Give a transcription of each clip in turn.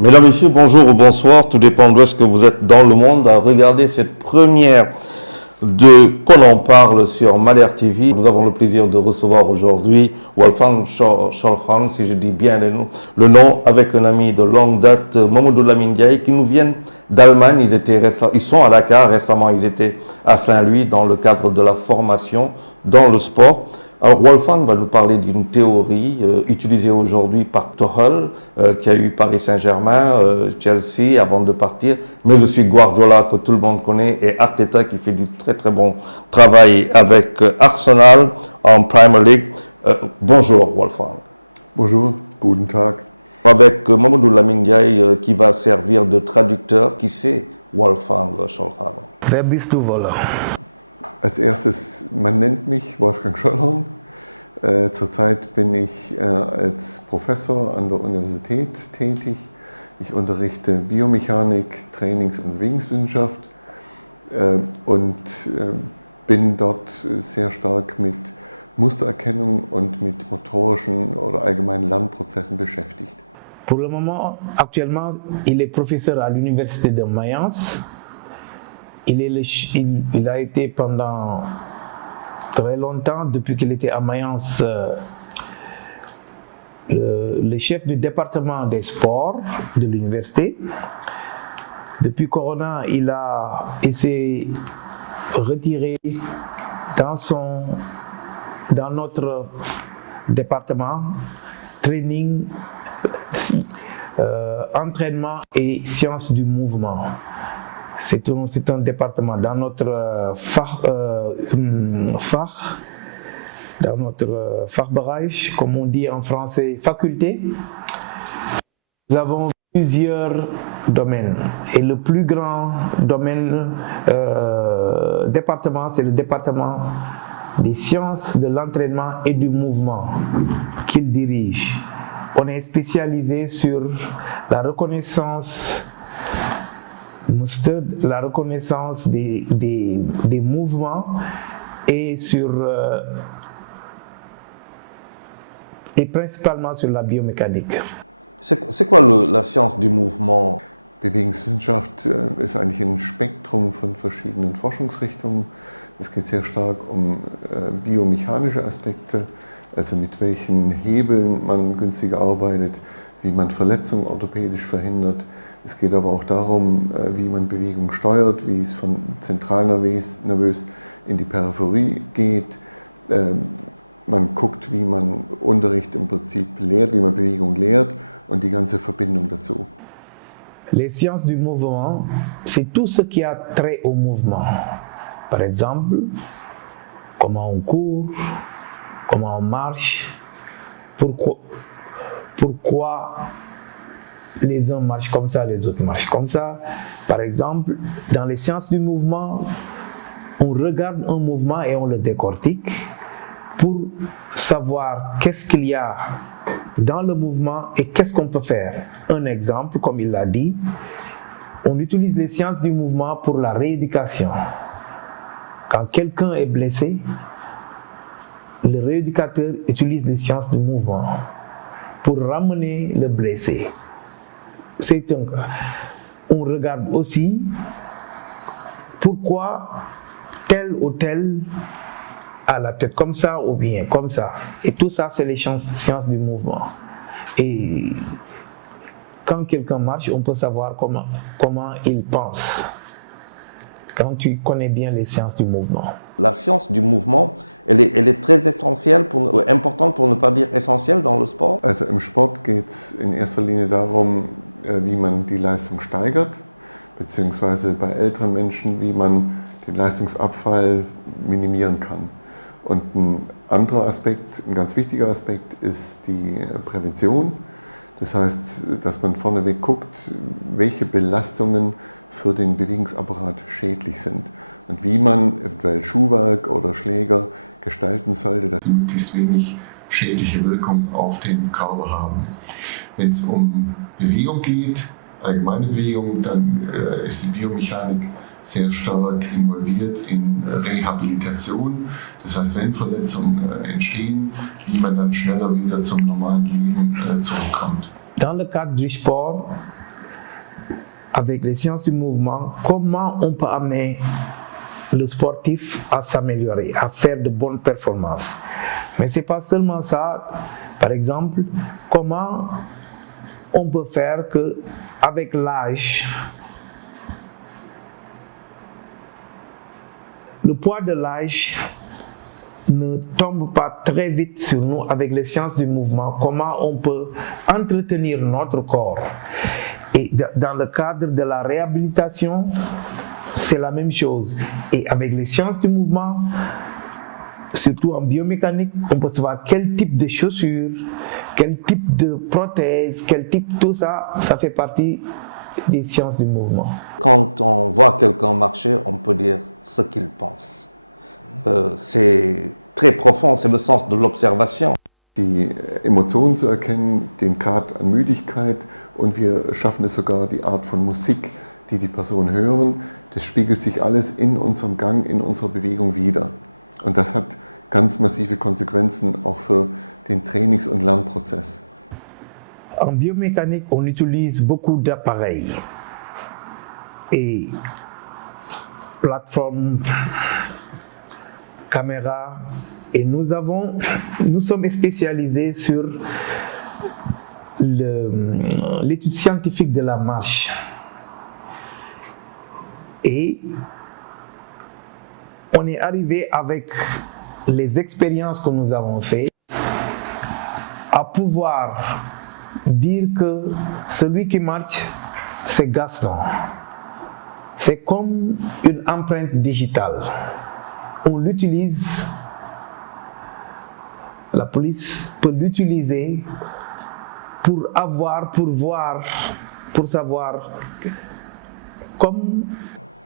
Mesdames, Messieurs, bonjour ou bonsoir, tout dépend d'où est-ce que vous êtes dans le monde à regarder cette première de Qu'on en parle sur Madère TV. Nous avons le plaisir de recevoir aujourd'hui Wolfgang Scholhan, si je dis bien le nom, avec un ami de longue date, Mamadou Lamine Diaye, qui nous viennent d'Allemagne. Ils sont à Dakar, récemment ils étaient à Saint-Louis dans le cadre de la formation dans le sport. Alors Wolfgang va nous parler d'une théorie utilisée aujourd'hui par Tuchel, qui a eu Paris Saint-Germain, Chelsea avant de partir, mais aussi Guardiola que tout le monde connaît et Arteta qui fait du très très bon travail avec Arsenal en Premier League. Bonjour Wolfgang. Bonjour, guten Tag. Avec Mamadou Lamine Diaye qui va servir de traducteur. Qui c'est Wolfgang Scholhan? Als erstes, man nennt mich Wolfgang Scholhan. Zurzeit bin ich als Professor an der Universität tätig. Ich unterrichte Biomechanik, Trainings- und Bewegungswissenschaft und bin dort sehr stark mit Mustererkennung und mit motorischen oder allgemeinen Lernprozessen beschäftigt. C'est quoi la science du mouvement? Bewegungswissenschaft ist eigentlich ein Spektrum von verschiedenen Forschungsrichtungen. Es geht sehr stark um biomechanische Aspekte, also mit welchen Hebeln man günstiger arbeitet, wie man Verletzungen orthopädisch verhindert. Es geht aber auch darum, wie man Bewegung steuert, wie es von zentralnervös in die Peripherie geht. Man guckt, wie man Unterricht im Prinzip lehrt, wie man Bewegung lehrt und die ganze Verbindung dazu. La science du mouvement, elle est très essentielle, importante pour ne pas dire essentielle dans le sport. Also im Sport geht es in erster Linie darum, wie man die Leistung steigert, beziehungsweise bei älteren Menschen, wie man den Leistungsabfall minimieren kann. Und ein anderer Aspekt, ein ganz wichtiger Aspekt ist die Prävention. Das heißt, dass man vorneweg guckt, welche Belastungen für den Bewegungsapparat schädlich sind und wie man eventuell Schuhwerk oder Schläger gestalten sollte. Quand on voit quelqu'un marcher, on peut dire ce qu'il pense. C'est très profond, c'est le sens de l'observation. Die Emotionen zu erkennen, den Grad an Müdigkeit und wir schaffen es sogar, die Art von Musik, die die Person hören, das spiegelt sich alles in unserem Gang, in unserer Bewegung wider. Und das hat ganz massive Konsequenzen auch für den Trainings- und Lernprozess.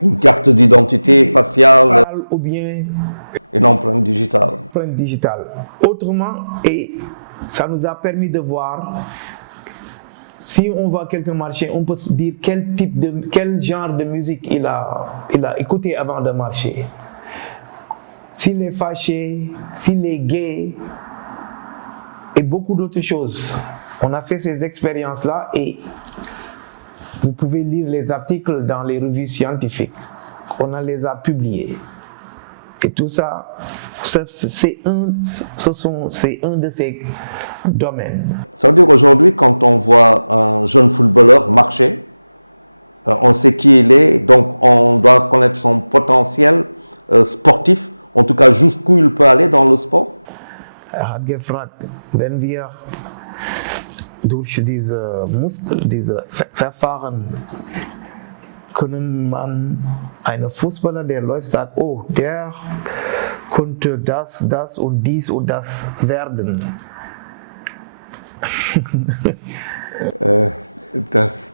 Une carte d'identité faciale, une empreinte digitale. Ça veut dire aujourd'hui, quand on voit un jeune footballeur marcher, on sait qui il est, donc on doit connaître son potentiel sportif, en tout cas jusqu'où il peut aller dans le sport.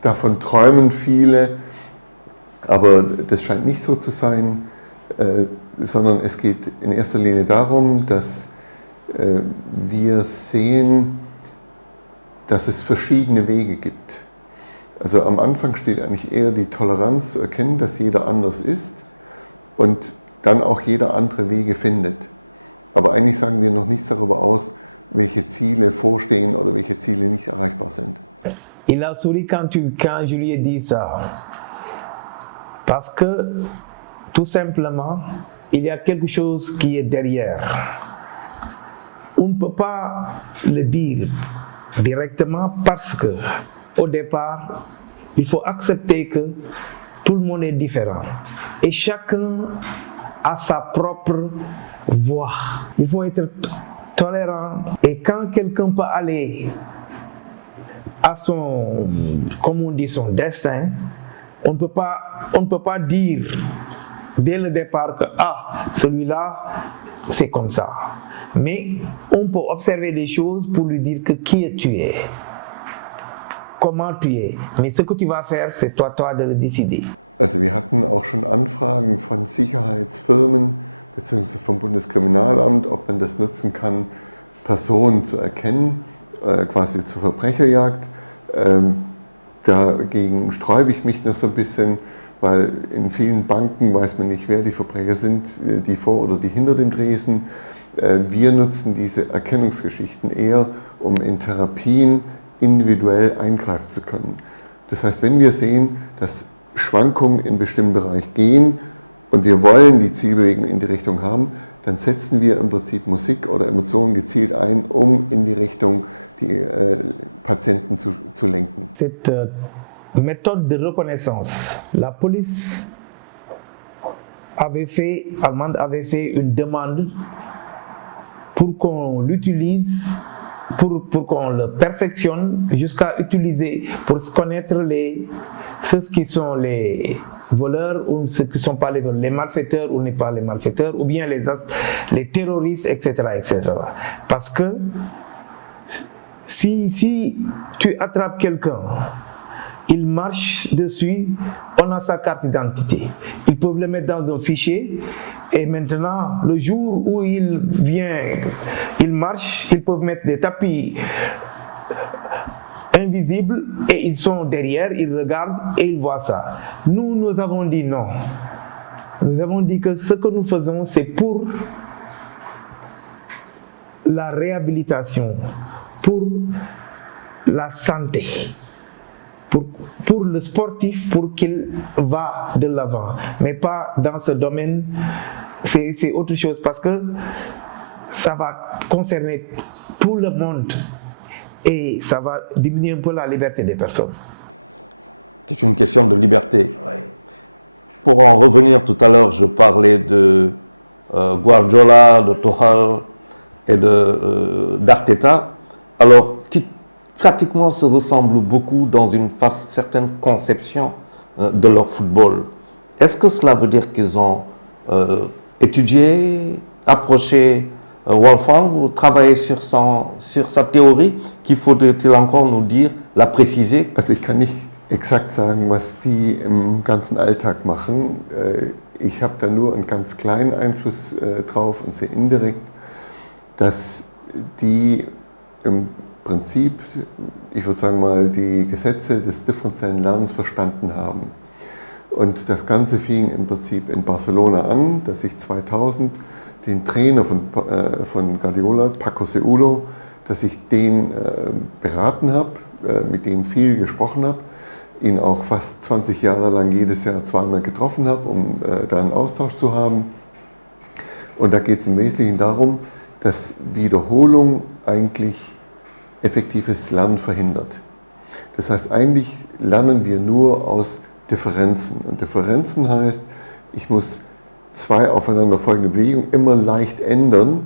Davon träumen viele, aber das scheint nicht so zu sein, sondern es geht in erster Linie darum, dass wir sehen, dass es verschiedene Wege gibt. Also am Anfang steht eigentlich eher die Toleranz zu erkennen, dass jeder anders ist und dann auch jeder andere Wege findet. Aber eigentlich sagen wir noch nichts darüber aus, welche Ziele vorstehen oder welche Ziele nicht erreichbar sind. Also wir hatten auch schon Anfragen von Sicherheitsfirmen bzw. vom Bundeskriminalamt, ob man das nutzen kann, Personen zu erkennen, quasi zur Verbrecherjagd. Dagegen sträube ich mich noch so ein bisschen, weil in vielen Banken weiß man nicht, wer die Verbrecher sind, die vor oder die hinter dem Tresen. Wir nutzen diese Erkennungsgeschichten eher, um in Therapien individuell eingreifen zu können. Das heißt, wenn wir sehen, dass Schwankungen in bestimmten Bereich gehen und wir wollen die Zielbewegung in die Richtung haben, dann setzen wir im Prinzip Musik oder Emotionen gezielt ein, um in die Richtung die Patienten zu lenken. C'est une question de liberté. Oui. Pour en revenir, tout à l'heure, je parlais de Guardiola, de Tuchel et d'Arteta, alors qui pratiquement se ressemblent beaucoup dans une certaine conception de leur football. Est-ce que cela veut dire qu'ils ont étudié, approché Wolfgang ou travaillé sur sa théorie? Qu'il faudrait-il encore nous dire, la préciser? Also ich kann nicht exakt sagen, was die im ganzen Alltag machen. Ich habe da nur einen ganz kleinen Einfluss drauf und sehr indirekt, dass die im Prinzip, ich würde sagen mal, die Gesetze des differenziellen Lernens verstanden haben. Und das Ganze fing im Prinzip in Barcelona an, dass ich 2000 den Trainer von Guardiola, Paco Seulo, dass ich den beraten habe, mit dem viel gesprochen habe, ihn auch fast 20 Jahre lang jedes Jahr zweimal getroffen habe, um da einen Austausch zu haben. Und da geht es im Wesentlichen darum, dass Wiederholung eigentlich effektives Lernen verhindert. Das heißt, eigentlich lernen wir nur aus Differenzen. Und Differenzen heißt, ich muss zwei aufeinanderfolgende Bewegungen immer leicht ändern,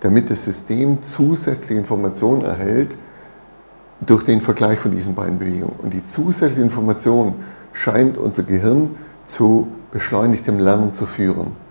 damit das System zusätzliche Informationen erhält durch den Vergleich von diesen beiden Bewegungen. Und die zusätzliche Information scheint unser Gehirn zu beschleunigtem Lernen zu führen.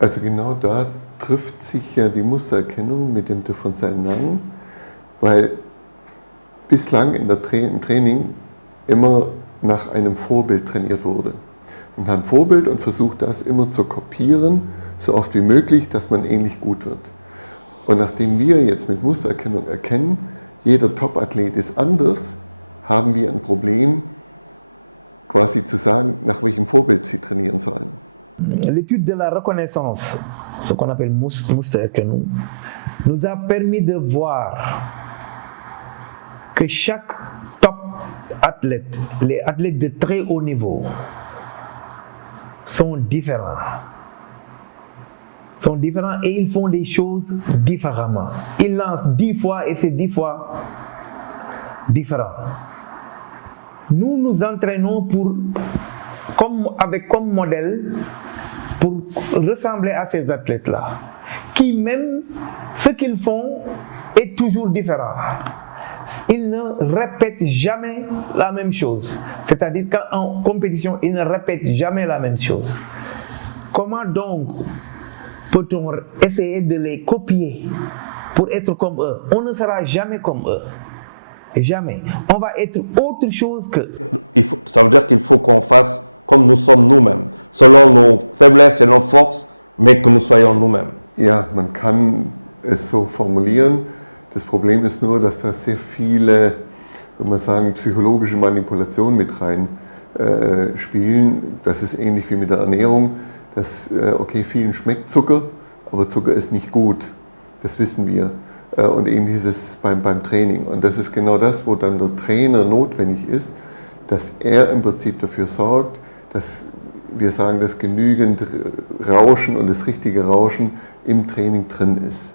Also genau da trifft sich ja die Mustererkennung mit dem differenziellen Lernen, weil bislang im Training immer nach einem Vorbild trainiert wurde. Man hat ein Vorbild und versucht das immer zu kopieren, so oft wie möglich, dass man ähnlich gut wird. Und nachdem wir jetzt mit Mustererkennung erkennen, jeder Top-Athlet ist anders, haben wir ein Problem, quasi zu sagen, nach welchem Vorbild sie trainieren sollen. Ça veut dire qu'il faut qu'on fasse comme nous sommes nous-mêmes, selon nos faiblesses et nos forces, mais que nous soyons nous-mêmes. Ja, man kann es so formulieren. Das Problem ist nur, dass da sehr viele, würde man sagen, psychologische Manipulationen mit rein spielen. Das ist ähnlich wie mit der Ernährung. Okay, vielen schmeckt Zucker, aber Zucker ist nicht gut. Das wissen wir. Und ähnlich ist es beim Training. Und das ist genau das, wo dann der Trainer notwendig ist, dass er im Prinzip dafür sorgt, dass wir sagen, dass genügend Rauschen und das richtige Rauschen im Training drin ist.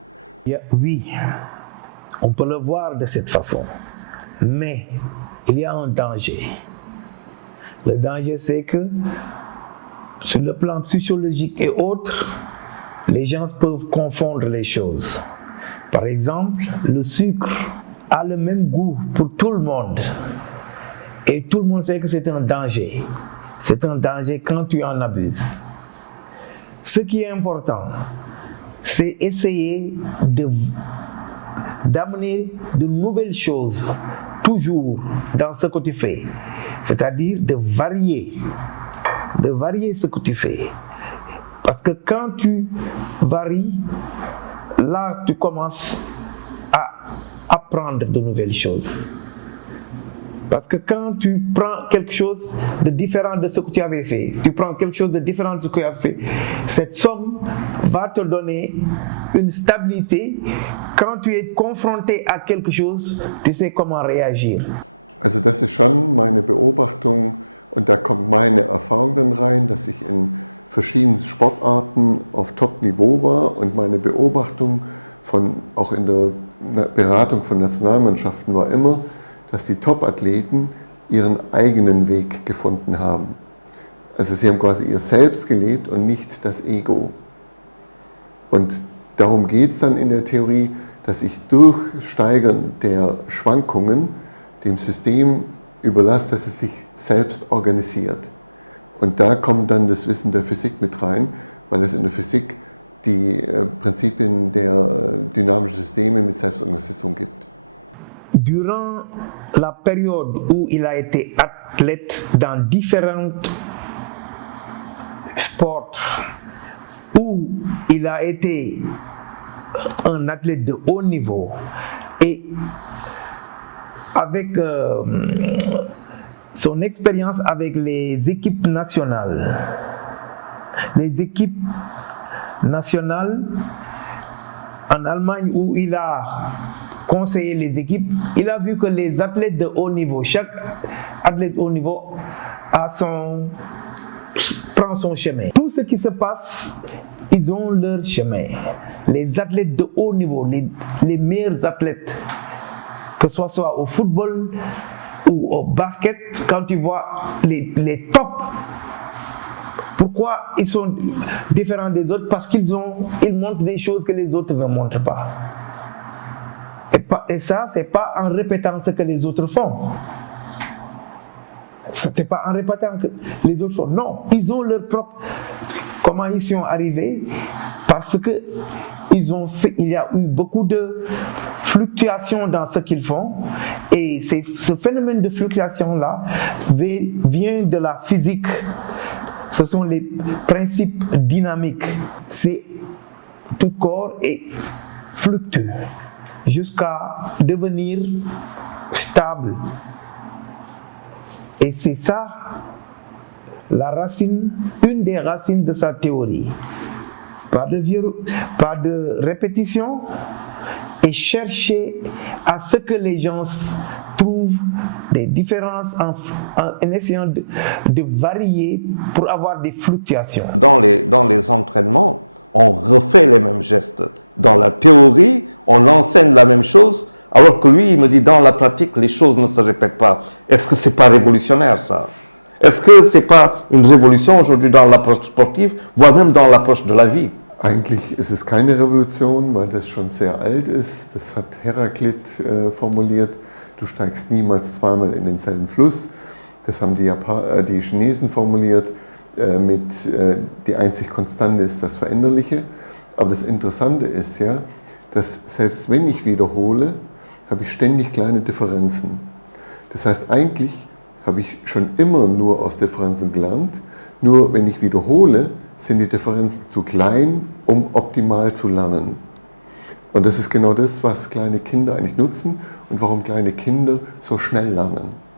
Also das ist schon meine Beobachtung und da kommt meine Erfahrung dann rein, dass ich in verschiedenen Sportarten auf Top-Niveau war und meine Beobachtung auch in der Beratung von Nationalmannschaften war immer, dass die Top-Athleten ihren eigenen Weg gefunden haben. Also sie haben quasi ihr Selbst gelebt und nicht das Ego. Und darum geht es dann in der Theorie, dass ich durch Steigern der Schwankungen dem System überlasse, dass es sich selbst organisiert. Und da kommt dann das Wissen der Physik mit rein, weil es in der Physik die Prinzipien der dynamischen Systeme mit Selbstorganisation gibt. Dans les entraînements, on refait les mêmes gestes. Dans la théorie, on enseigne la même chose, alors que lui, il me dit, dans la pratique, les choses ne se répètent pas. Est-ce que c'est pas révolutionnaire, ça? Est-ce que c'est pas une révolution aujourd'hui dans l'approche sportive, voire même dans l'approche de la vie? Eigentlich ist es keine Revolution, weil das schon sehr alt ist. Das hat Heraklit formuliert. Du steigst niemals zweimal in denselben Fluss. Das haben die Chinesen formuliert. Die einzig Konstante ist das Veränderliche. Aber das Interessante ist ja, dass selbst wenn ich wiederhole, habe ich ständig kleine Differenzen. Das heißt, eigentlich habe ich schon immer nur aus Differenzen gelernt. Nur wenn ich wiederhole, sind die Differenzen zu klein, um optimal zu lernen. Und das ist genau das, was kleine Kinder eigentlich nutzen und warum kleine Kinder so schnell lernen.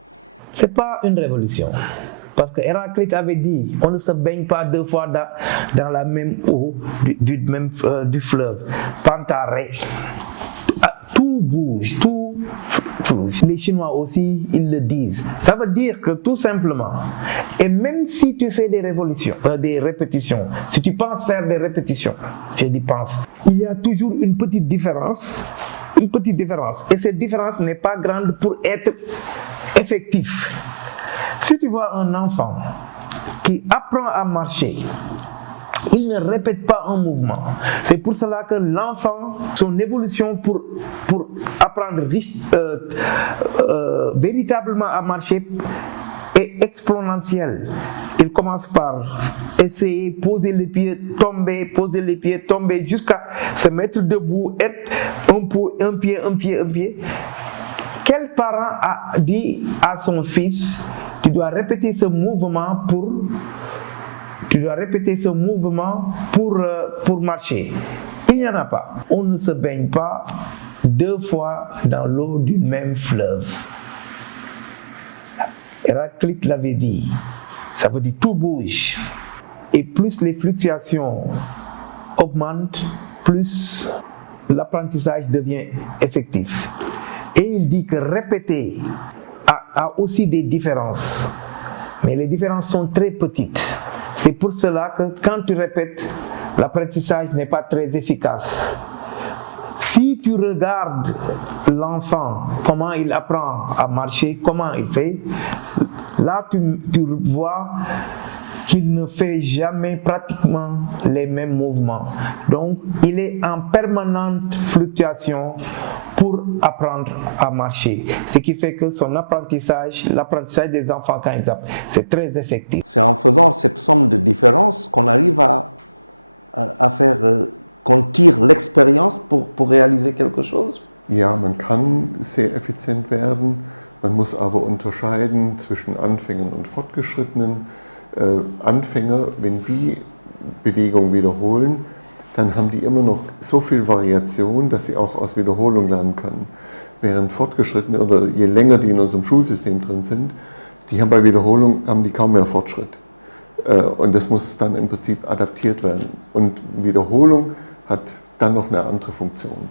c'est en faisant cette somme de différences qu'on arrive à faire, qu'on tire l'expérience pour réaliser quelque chose. Ja, man kann sehr effizient werden, man muss aber unterscheiden zwischen Anfängern und Fortgeschrittenen. Anfänger, wenn die Bewegung wiederholen, dann haben die immer noch so viel Variation, dass sie auch aus Wiederholung lernen können. Während Fortgeschrittene oder je länger die in unserem Schulsystem drin sind, die haben bei Wiederholung haben die kaum mehr Fortschritt. Und das muss dann im Prinzip adaptiert werden. Und Wiederholung hat dann noch eine andere Funktion.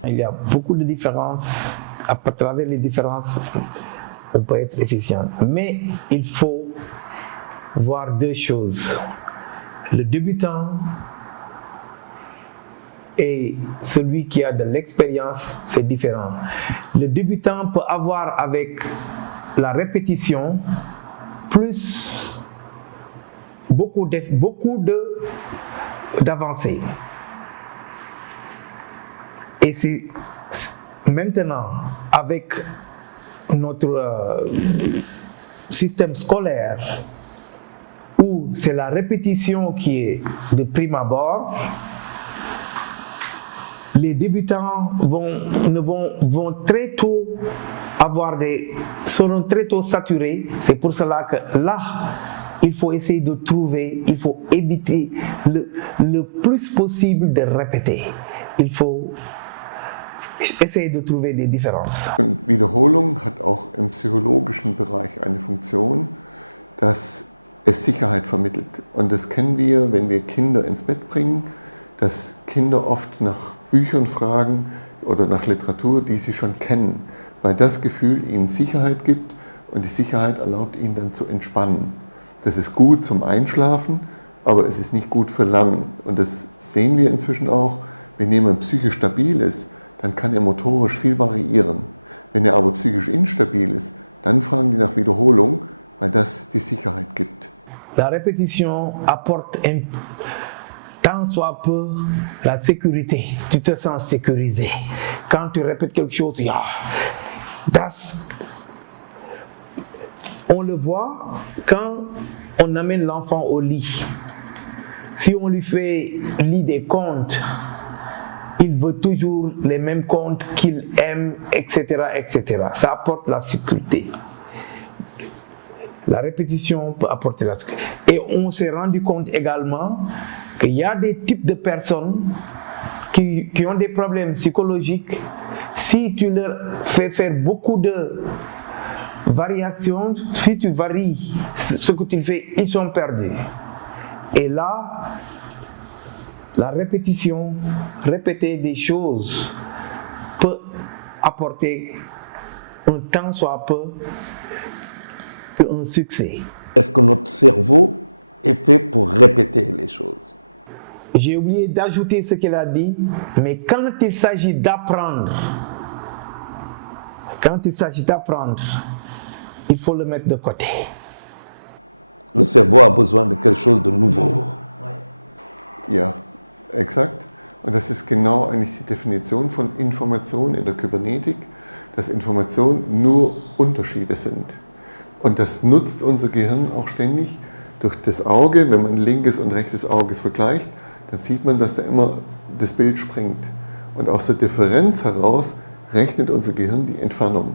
Und Wiederholung hat auch im psychologischen Bereich eine Funktion, dass es Sicherheit vermittelt. Und das kennen wir, wenn wir Kinder ins Bett bringen, dass Kinder oft nach Büchern fragen oder nach Literatur, die sie schon kennen, weil das Gefühl ihnen Sicherheit gibt und die Sicherheit erlaubt ihnen dann zu entspannen. Das ist gut zum Einschlafen, aber es ist nicht gut für Lernen. Und das sehen wir inzwischen auch, wenn jemand psychisch stabil ist, dann kann er motorisch viel variieren. Wenn er aber psychisch instabil ist, dann fragen die nach Wiederholung, weil das die Sicherheit gibt. Est-ce que notre cerveau est fait pour répéter les choses? Le cerveau a besoin de quelque chose de nouveau. Ja, exakt. Und das ist genau eigentlich die Definition von Information in der Kybernetik, dass Informationen nur Unterschiede sind. Und das nutzt unser Gehirn auch ständig durch das Auge. Wenn man linkes und rechtes Auge vergleicht, dann sieht man, dass da immer das Bild springt. Und aus der Differenz heraus rechnet unser Gehirn die Entfernung.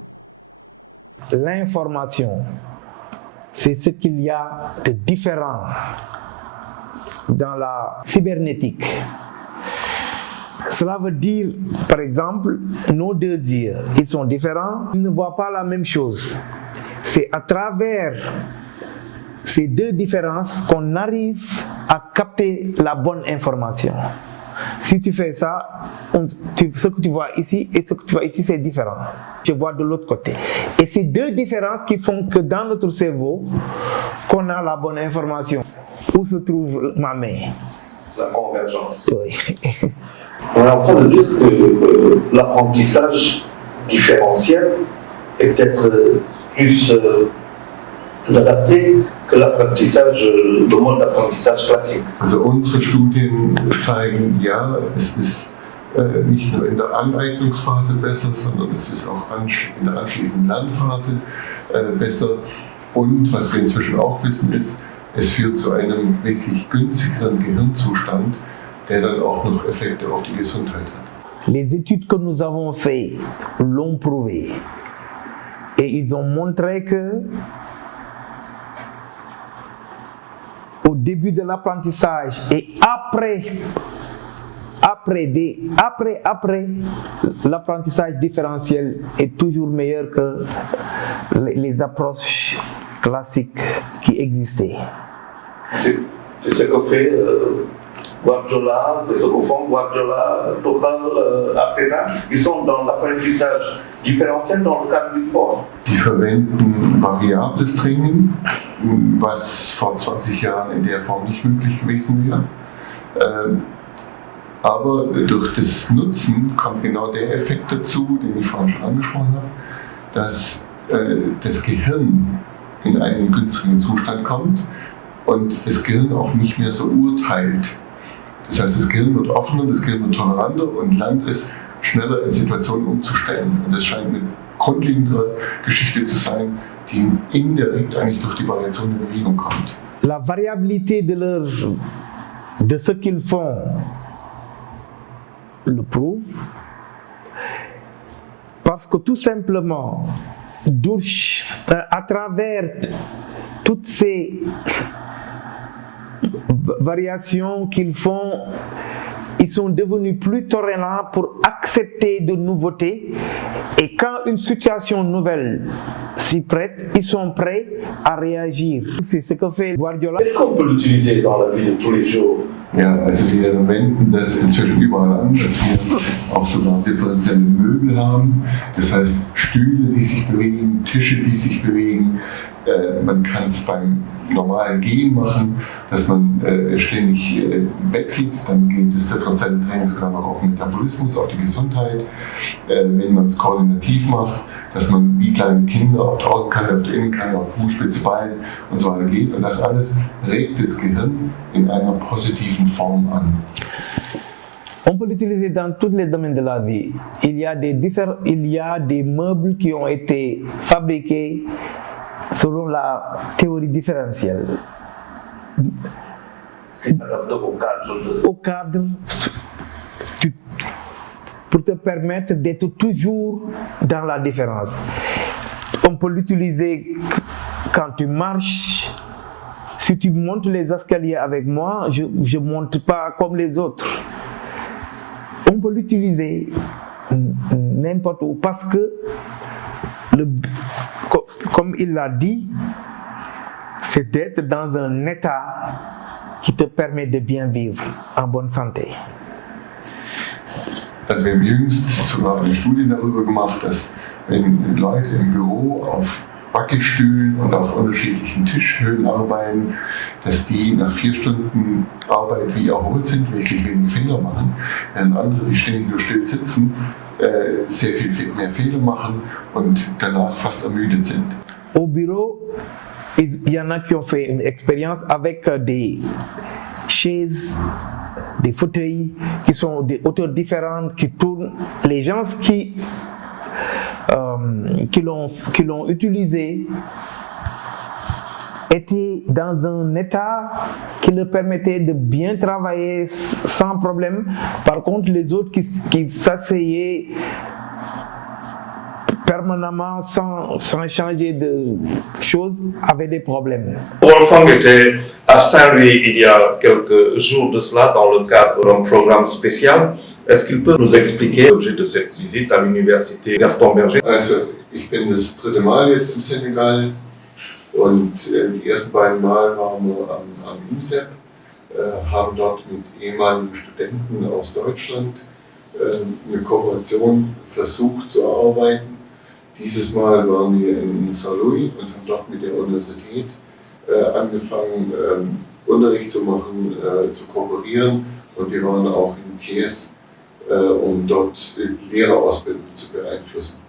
Wolfgang était à Saint-Louis il y a quelques jours de cela dans le cadre d'un programme spécial. Est-ce qu'il peut nous expliquer l'objet de cette visite à l'université Gaston Berger? Also, ich bin das dritte Mal jetzt im Senegal und die ersten beiden Mal waren wir am INSEP, haben dort mit ehemaligen Studenten aus Deutschland eine Kooperation versucht zu erarbeiten. Dieses Mal waren wir in Saint-Louis und haben dort mit der Universität angefangen, Unterricht zu machen, zu kooperieren, und wir waren auch in Thiès, um dort die Lehrerausbildung zu beeinflussen.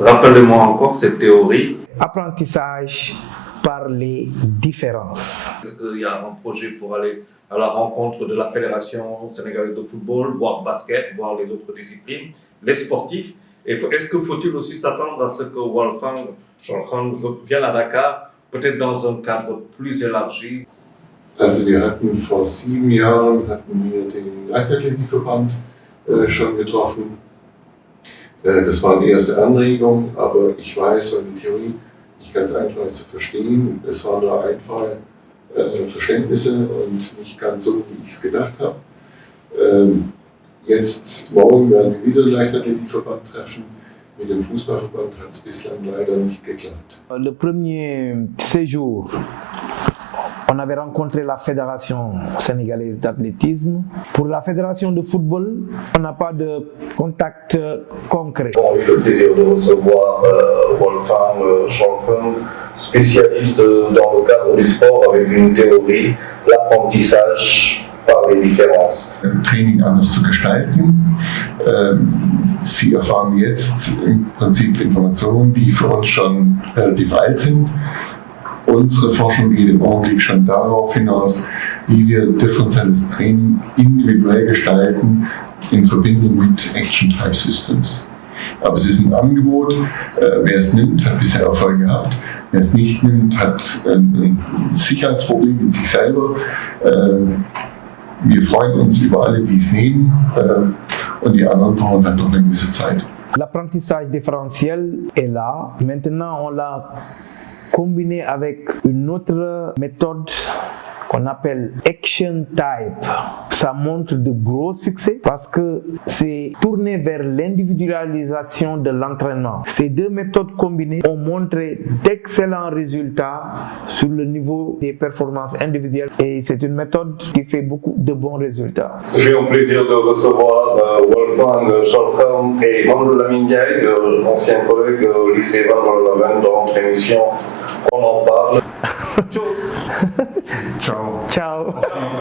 Rappelez-moi encore cette théorie. Est-ce qu'il y a un projet pour aller à la rencontre de la Fédération sénégalaise de football, voir basket, voir les autres disciplines, les sportifs? Et est-ce que faut-il aussi s'attendre à ce que Wolfgang vienne à Dakar, peut-être dans un cadre plus élargi? Also wir hatten vor 7 Jahren den Leichtathletikverband schon getroffen. Das war eine erste Anregung, aber ich weiß, weil die Theorie nicht ganz einfach ist zu verstehen. Es waren nur einfache Verständnisse und nicht ganz so, wie ich es gedacht habe. Jetzt morgen werden wir wieder den Leichtathletikverband treffen. Mit dem Fußballverband hat es bislang leider nicht geklappt. Ciao. Ciao.